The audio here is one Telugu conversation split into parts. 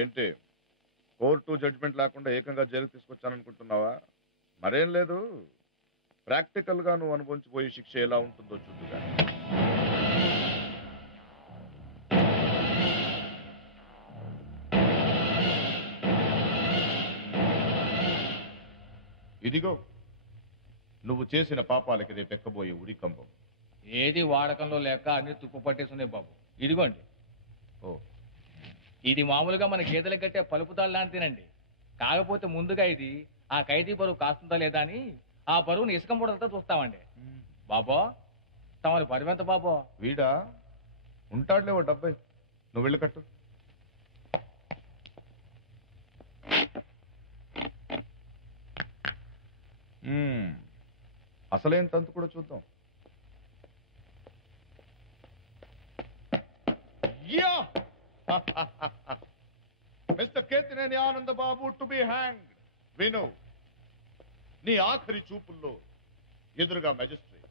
ఏంటి కోర్టు జడ్జిమెంట్ లేకుండా ఏకంగా జైలుకి తీసుకొచ్చాననుకుంటున్నావా? మరేం లేదు, ప్రాక్టికల్ గా నువ్వు అనుభవించిపోయే శిక్ష ఎలా ఉంటుందో చూద్దుగా. ఇదిగో నువ్వు చేసిన పాపాలకి రేపు ఎక్కబోయే ఉరికంబం. ఏది వాడకంలో లేక అన్ని తుప్పు పట్టేస్తున్నాయి బాబు. ఇదిగోండి. ఓ, ఇది మామూలుగా మన గేదెలకు కట్టే పలుపుతాళ్ళు లాంటిదేనండి. కాకపోతే ముందుగా ఇది ఆ ఖైదీ బరువు కాస్తుందా లేదా అని ఆ బరువుని ఇసుక మూడలతో చూస్తామండి. బాబో, తమరి బరువు ఎంత బాబో? వీడా ఉంటాడులే ఓ 70. నువ్వు వెళ్ళి కట్టు. అసలేం తంతు కూడా చూద్దాం. మిస్టర్ కేతినేని ఆనంద బాబు టు బి హ్యాంగ్డ్. విను, నీ ఆఖరి చూపుల్లో ఎదురుగా మెజిస్ట్రేట్.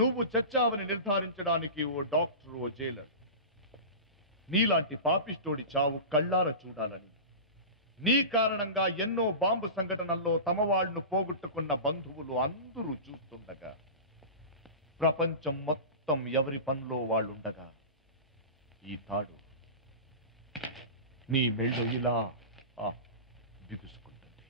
నువ్వు చచ్చావని నిర్ధారించడానికి ఓ డాక్టర్, ఓ జైలర్. నీలాంటి పాపిస్టోడి చావు కళ్ళార చూడాలని, నీ కారణంగా ఎన్నో బాంబు సంఘటనల్లో తమ వాళ్లను పోగొట్టుకున్న బంధువులు అందరూ చూస్తుండగా, ప్రపంచం మొత్తం ఎవరి పనిలో వాళ్ళుండగా, ఈ తాడు నీ మెళ్ళు ఇలా బిగుసుకుంటుంది.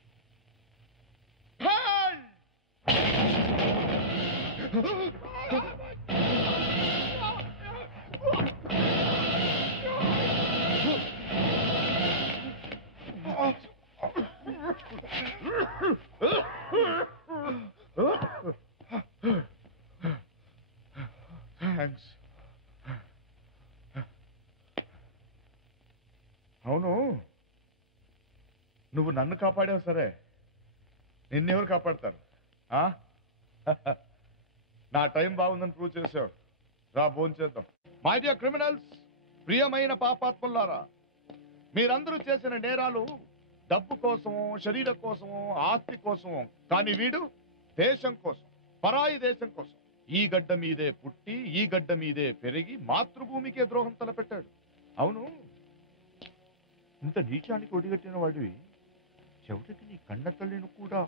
థ్యాంక్స్. అవును, నువ్వు నన్ను కాపాడావు సరే, నిన్నెవరు కాపాడతారు? నా టైం బాగుందని ప్రూవ్ చేశావు. రా భోంచేద్దాం. మై డియర్ క్రిమినల్స్, ప్రియమైన పాపాత్ములారా, మీరందరూ చేసిన నేరాలు డబ్బు కోసమో, శరీరం కోసమో, ఆస్తి కోసమో, కానీ వీడు దేశం కోసం, పరాయి దేశం కోసం. ఈ గడ్డ మీదే పుట్టి, ఈ గడ్డ మీదే పెరిగి మాతృభూమికే ద్రోహం తలపెట్టాడు. అవును, ఇంత నీచానికి ఒడిగట్టిన వాడివి చెవిటికి నీ కన్న తల్లిని కూడా.